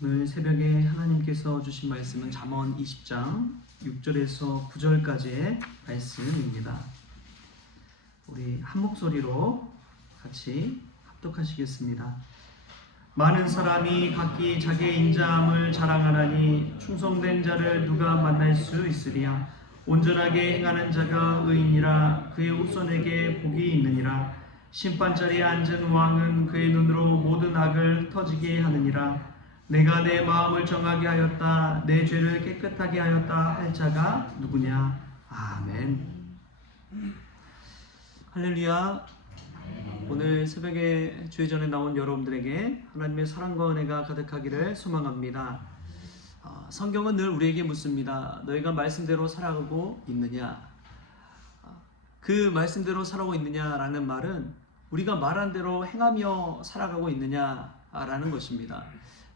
오늘 새벽에 하나님께서 주신 말씀은 잠언 20장 6절에서 9절까지의 말씀입니다. 우리 한 목소리로 같이 합독하시겠습니다. 많은 사람이 각기 자기의 인자함을 자랑하나니 충성된 자를 누가 만날 수 있으리야. 온전하게 행하는 자가 의인이라. 그의 후손에게 복이 있느니라. 심판자리에 앉은 왕은 그의 눈으로 모든 악을 터지게 하느니라. 내가 내 마음을 정하게 하였다. 내 죄를 깨끗하게 하였다 할 자가 누구냐. 아멘. 할렐루야. 오늘 새벽에 주의 전에 나온 여러분들에게 하나님의 사랑과 은혜가 가득하기를 소망합니다. 성경은 늘 우리에게 묻습니다. 너희가 말씀대로 살아가고 있느냐? 그 말씀대로 살아가고 있느냐라는 말은 우리가 말한 대로 행하며 살아가고 있느냐라는 것입니다.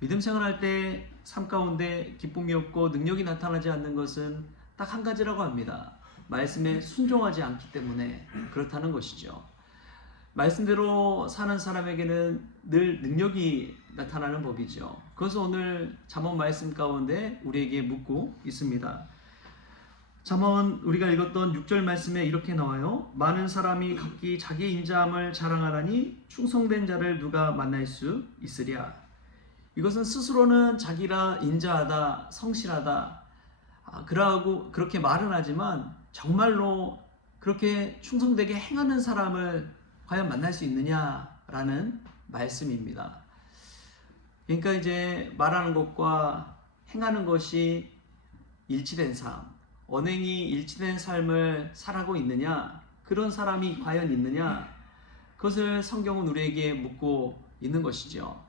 믿음 생활할 때 삶 가운데 기쁨이 없고 능력이 나타나지 않는 것은 딱 한 가지라고 합니다. 말씀에 순종하지 않기 때문에 그렇다는 것이죠. 말씀대로 사는 사람에게는 늘 능력이 나타나는 법이죠. 그것을 오늘 잠언 말씀 가운데 우리에게 묻고 있습니다. 잠언 우리가 읽었던 6절 말씀에 이렇게 나와요. 많은 사람이 각기 자기 인자함을 자랑하라니 충성된 자를 누가 만날 수 있으랴. 이것은 스스로는 자기라 인자하다, 성실하다, 그러하고 그렇게 말은 하지만 정말로 그렇게 충성되게 행하는 사람을 과연 만날 수 있느냐라는 말씀입니다. 그러니까 이제 말하는 것과 행하는 것이 일치된 삶, 언행이 일치된 삶을 살아가고 있느냐, 그런 사람이 과연 있느냐, 그것을 성경은 우리에게 묻고 있는 것이죠.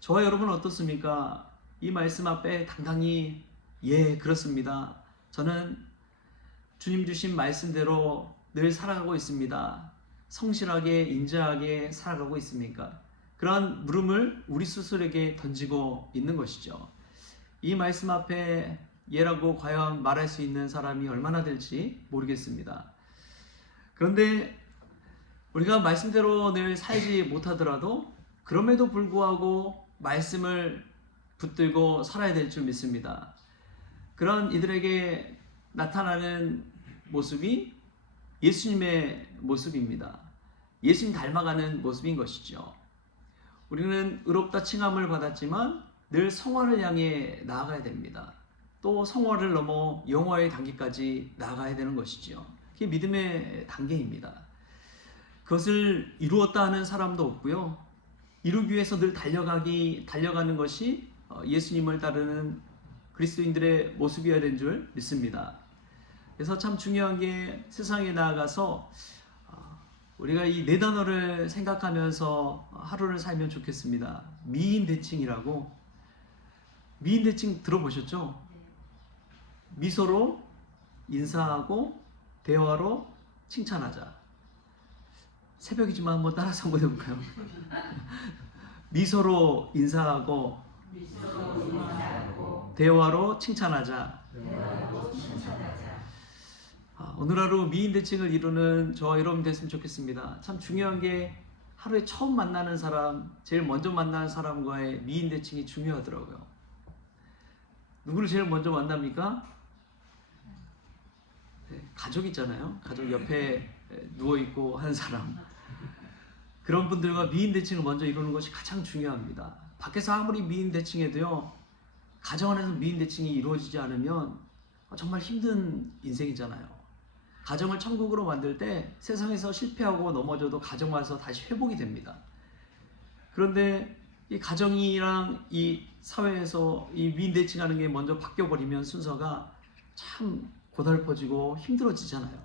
저와 여러분은 어떻습니까? 이 말씀 앞에 당당히 예, 그렇습니다. 저는 주님 주신 말씀대로 늘 살아가고 있습니다. 성실하게 인자하게 살아가고 있습니까? 그러한 물음을 우리 스스로에게 던지고 있는 것이죠. 이 말씀 앞에 예라고 과연 말할 수 있는 사람이 얼마나 될지 모르겠습니다. 그런데 우리가 말씀대로 늘 살지 못하더라도 그럼에도 불구하고 말씀을 붙들고 살아야 될 줄 믿습니다. 그런 이들에게 나타나는 모습이 예수님의 모습입니다. 예수님 닮아가는 모습인 것이죠. 우리는 의롭다 칭함을 받았지만 늘 성화를 향해 나아가야 됩니다. 또 성화를 넘어 영화의 단계까지 나아가야 되는 것이죠. 그게 믿음의 단계입니다. 그것을 이루었다 하는 사람도 없고요. 이루기 위해서 늘 달려가는 것이 예수님을 따르는 그리스도인들의 모습이어야 되는 줄 믿습니다. 그래서 참 중요한 게 세상에 나아가서 우리가 이 네 단어를 생각하면서 하루를 살면 좋겠습니다. 미인대칭이라고. 미인대칭 들어보셨죠? 미소로 인사하고 대화로 칭찬하자. 새벽이지만 한번 따라서 한번 해볼까요? 미소로 인사하고 대화로 칭찬하자. 오늘 하루 미인대칭을 이루는 저와 여러분 됐으면 좋겠습니다. 참 중요한 게 하루에 처음 만나는 사람, 제일 먼저 만나는 사람과의 미인대칭이 중요하더라고요. 누구를 제일 먼저 만납니까? 가족 있잖아요. 가족 옆에 누워있고 하는 사람. 그런 분들과 미인대칭을 먼저 이루는 것이 가장 중요합니다. 밖에서 아무리 미인대칭해도요, 가정 안에서 미인대칭이 이루어지지 않으면 정말 힘든 인생이잖아요. 가정을 천국으로 만들 때 세상에서 실패하고 넘어져도 가정 와서 다시 회복이 됩니다. 그런데 이 가정이랑 이 사회에서 이 미인대칭하는 게 먼저 바뀌어버리면 순서가 참 고달퍼지고 힘들어지잖아요.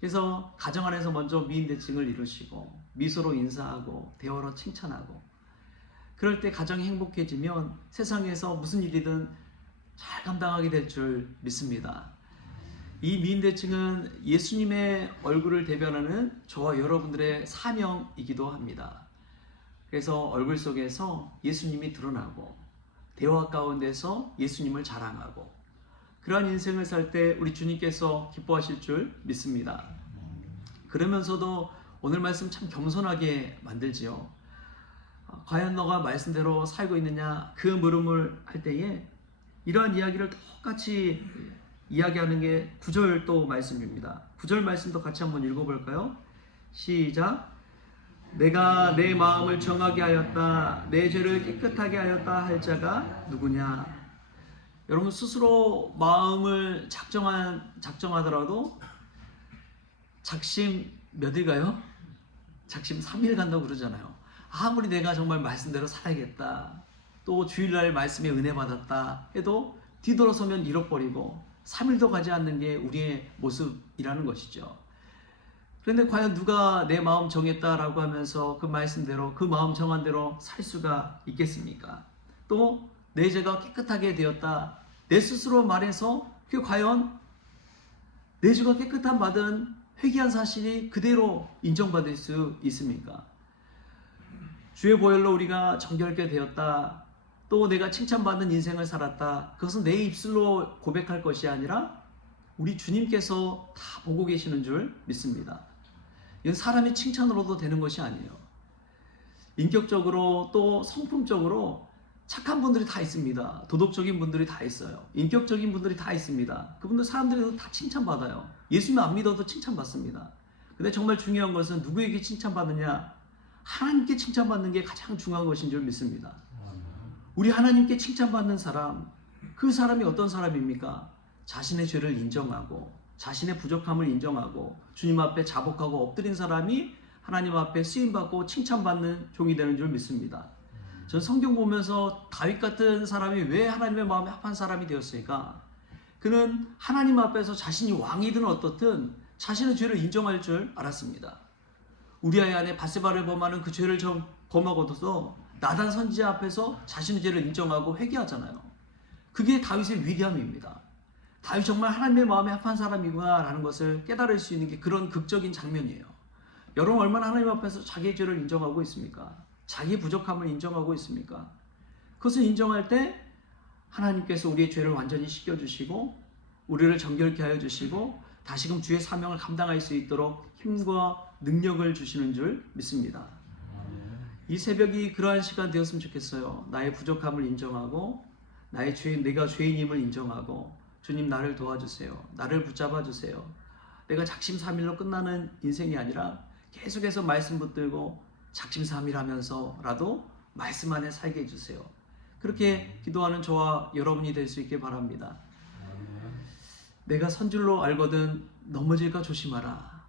그래서 가정 안에서 먼저 미인대칭을 이루시고 미소로 인사하고 대화로 칭찬하고 그럴 때 가정이 행복해지면 세상에서 무슨 일이든 잘 감당하게 될 줄 믿습니다. 이 미인대칭은 예수님의 얼굴을 대변하는 저와 여러분들의 사명이기도 합니다. 그래서 얼굴 속에서 예수님이 드러나고 대화 가운데서 예수님을 자랑하고 그러한 인생을 살 때 우리 주님께서 기뻐하실 줄 믿습니다. 그러면서도 오늘 말씀 참 겸손하게 만들지요. 과연 너가 말씀대로 살고 있느냐? 그 물음을 할 때에 이러한 이야기를 똑같이 이야기하는 게 9절 또 말씀입니다. 9절 말씀도 같이 한번 읽어볼까요? 시작. 내가 내 마음을 정하게 하였다. 내 죄를 깨끗하게 하였다 할 자가 누구냐? 여러분 스스로 마음을 작정하더라도 작심 몇일 가요? 작심 3일 간다고 그러잖아요. 아무리 내가 정말 말씀대로 살아야겠다, 또 주일날 말씀에 은혜 받았다 해도 뒤돌아서면 잃어버리고 3일도 가지 않는 게 우리의 모습이라는 것이죠. 그런데 과연 누가 내 마음 정했다라고 하면서 그 말씀대로, 그 마음 정한 대로 살 수가 있겠습니까? 또 내 죄가 깨끗하게 되었다, 내 스스로 말해서 그게 과연 내 죄가 깨끗한 받은 회개한 사실이 그대로 인정받을 수 있습니까? 주의 보혈로 우리가 정결케 되었다, 또 내가 칭찬받는 인생을 살았다, 그것은 내 입술로 고백할 것이 아니라 우리 주님께서 다 보고 계시는 줄 믿습니다. 이건 사람의 칭찬으로도 되는 것이 아니에요. 인격적으로 또 성품적으로 착한 분들이 다 있습니다. 도덕적인 분들이 다 있어요. 인격적인 분들이 다 있습니다. 그분들 사람들이 다 칭찬받아요. 예수님 안 믿어도 칭찬받습니다. 근데 정말 중요한 것은 누구에게 칭찬받느냐? 하나님께 칭찬받는 게 가장 중요한 것인 줄 믿습니다. 우리 하나님께 칭찬받는 사람, 그 사람이 어떤 사람입니까? 자신의 죄를 인정하고 자신의 부족함을 인정하고 주님 앞에 자복하고 엎드린 사람이 하나님 앞에 쓰임받고 칭찬받는 종이 되는 줄 믿습니다. 전 성경 보면서 다윗 같은 사람이 왜 하나님의 마음에 합한 사람이 되었을까? 그는 하나님 앞에서 자신이 왕이든 어떻든 자신의 죄를 인정할 줄 알았습니다. 우리아의 아내 바세바를 범하는 그 죄를 범하고도 나단 선지자 앞에서 자신의 죄를 인정하고 회개하잖아요. 그게 다윗의 위대함입니다. 다윗 정말 하나님의 마음에 합한 사람이구나 라는 것을 깨달을 수 있는 게 그런 극적인 장면이에요. 여러분 얼마나 하나님 앞에서 자기의 죄를 인정하고 있습니까? 자기 부족함을 인정하고 있습니까? 그것을 인정할 때 하나님께서 우리의 죄를 완전히 씻겨주시고 우리를 정결케 하여 주시고 다시금 주의 사명을 감당할 수 있도록 힘과 능력을 주시는 줄 믿습니다. 이 새벽이 그러한 시간 되었으면 좋겠어요. 나의 부족함을 인정하고 내가 죄인임을 인정하고 주님 나를 도와주세요. 나를 붙잡아 주세요. 내가 작심삼일로 끝나는 인생이 아니라 계속해서 말씀 붙들고 작심삼일하면서라도 말씀 안에 살게 해주세요. 그렇게 기도하는 저와 여러분이 될 수 있게 바랍니다. 내가 선줄로 알거든 넘어질까 조심하라.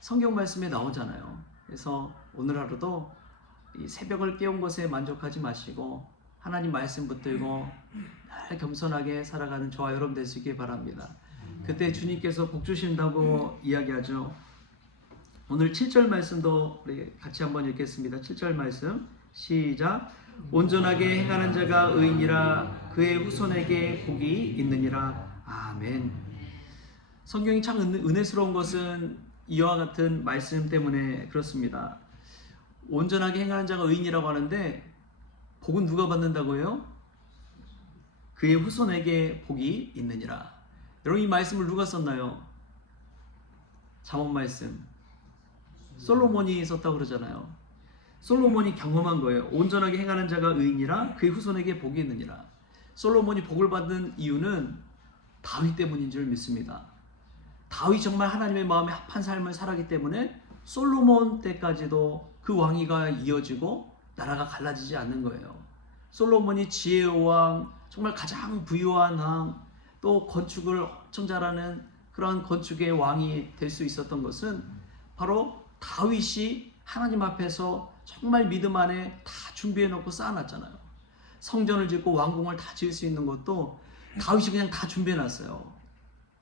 성경 말씀에 나오잖아요. 그래서 오늘 하루도 이 새벽을 깨운 것에 만족하지 마시고 하나님 말씀 붙들고 늘 겸손하게 살아가는 저와 여러분 될 수 있게 바랍니다. 그때 주님께서 복 주신다고 이야기하죠. 오늘 7절 말씀도 우리 같이 한번 읽겠습니다. 7절 말씀 시작. 온전하게 행하는 자가 의인이라 그의 후손에게 복이 있느니라. 아멘. 성경이 참 은혜스러운 것은 이와 같은 말씀 때문에 그렇습니다. 온전하게 행하는 자가 의인이라고 하는데 복은 누가 받는다고요? 그의 후손에게 복이 있느니라. 여러분 이 말씀을 누가 썼나요? 잠언 말씀 솔로몬이 썼다고 그러잖아요. 솔로몬이 경험한 거예요. 온전하게 행하는 자가 의인이라 그의 후손에게 복이 있느니라. 솔로몬이 복을 받은 이유는 다윗 때문인 줄 믿습니다. 다윗이 정말 하나님의 마음에 합한 삶을 살았기 때문에 솔로몬 때까지도 그 왕위가 이어지고 나라가 갈라지지 않는 거예요. 솔로몬이 지혜의 왕, 정말 가장 부유한 왕, 또 건축을 엄청 잘하는 그런 건축의 왕이 될 수 있었던 것은 바로 다윗이 하나님 앞에서 정말 믿음 안에 다 준비해 놓고 쌓아놨잖아요. 성전을 짓고 왕궁을 다 지을 수 있는 것도 다윗이 그냥 다 준비해 놨어요.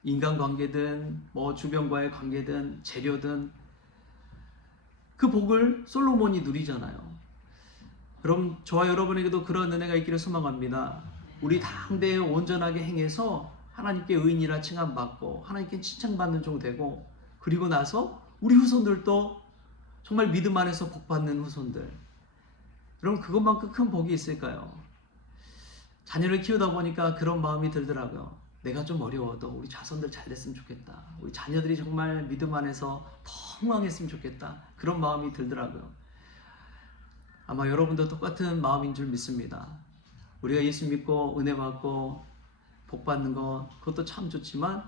인간관계든 뭐 주변과의 관계든 재료든 그 복을 솔로몬이 누리잖아요. 그럼 저와 여러분에게도 그런 은혜가 있기를 소망합니다. 우리 당대에 온전하게 행해서 하나님께 의인이라 칭함받고 하나님께 칭찬받는 종 되고, 그리고 나서 우리 후손들도 정말 믿음 안에서 복받는 후손들. 그럼 그것만큼 큰 복이 있을까요? 자녀를 키우다 보니까 그런 마음이 들더라고요. 내가 좀 어려워도 우리 자손들 잘 됐으면 좋겠다. 우리 자녀들이 정말 믿음 안에서 더 흥왕했으면 좋겠다. 그런 마음이 들더라고요. 아마 여러분도 똑같은 마음인 줄 믿습니다. 우리가 예수 믿고 은혜 받고 복 받는 것 그것도 참 좋지만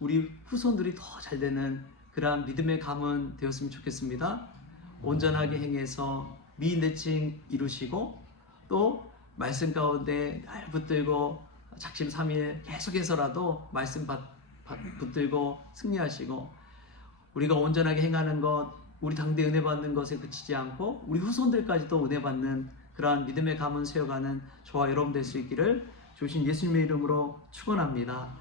우리 후손들이 더 잘 되는 그러한 믿음의 가문 되었으면 좋겠습니다. 온전하게 행해서 미인대칭 이루시고 또 말씀 가운데 날 붙들고 작심삼일 계속해서라도 말씀 붙들고 승리하시고 우리가 온전하게 행하는 것 우리 당대 은혜 받는 것에 그치지 않고 우리 후손들까지도 은혜 받는 그러한 믿음의 가문 세워가는 저와 여러분 될 수 있기를 주신 예수님의 이름으로 축원합니다.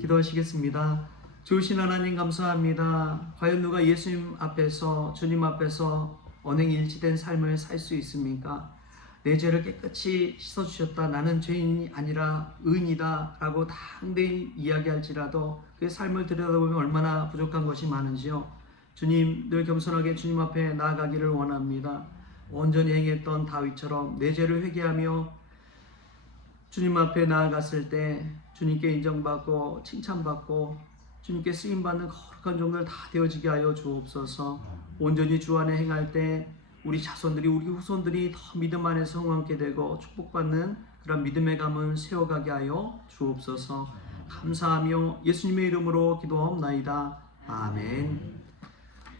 기도하시겠습니다. 좋으신 하나님 감사합니다. 과연 누가 예수님 앞에서 주님 앞에서 언행일치된 삶을 살 수 있습니까? 내 죄를 깨끗이 씻어주셨다. 나는 죄인이 아니라 의인이다 라고 당대히 이야기할지라도 그의 삶을 들여다보면 얼마나 부족한 것이 많은지요. 주님, 늘 겸손하게 주님 앞에 나아가기를 원합니다. 온전히 행했던 다윗처럼 내 죄를 회개하며 주님 앞에 나아갔을 때 주님께 인정받고 칭찬받고 주님께 쓰임받는 거룩한 종들 다 되어지게 하여 주옵소서. 온전히 주 안에 행할 때 우리 자손들이 우리 후손들이 더 믿음 안에서 흥왕케 되고 축복받는 그런 믿음의 가문 세워가게 하여 주옵소서. 감사하며 예수님의 이름으로 기도하옵나이다. 아멘.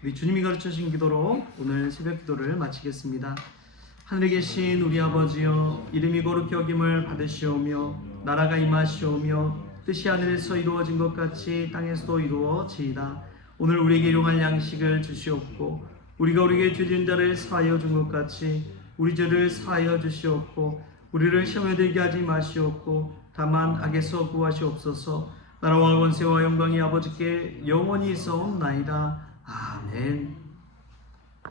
우리 주님이 가르쳐주신 기도로 오늘 새벽 기도를 마치겠습니다. 하늘에 계신 우리 아버지여, 이름이 거룩히 여김을 받으시오며 나라가 임하시오며 뜻이 하늘에서 이루어진 것 같이 땅에서도 이루어지이다. 오늘 우리에게 일용할 양식을 주시옵고 우리가 우리에게 죄진 자를 사하여 준 것 같이 우리 죄를 사하여 주시옵고 우리를 시험에 들게 하지 마시옵고 다만 악에서 구하시옵소서. 나라와 권세와 영광이 아버지께 영원히 있사옵나이다. 아멘.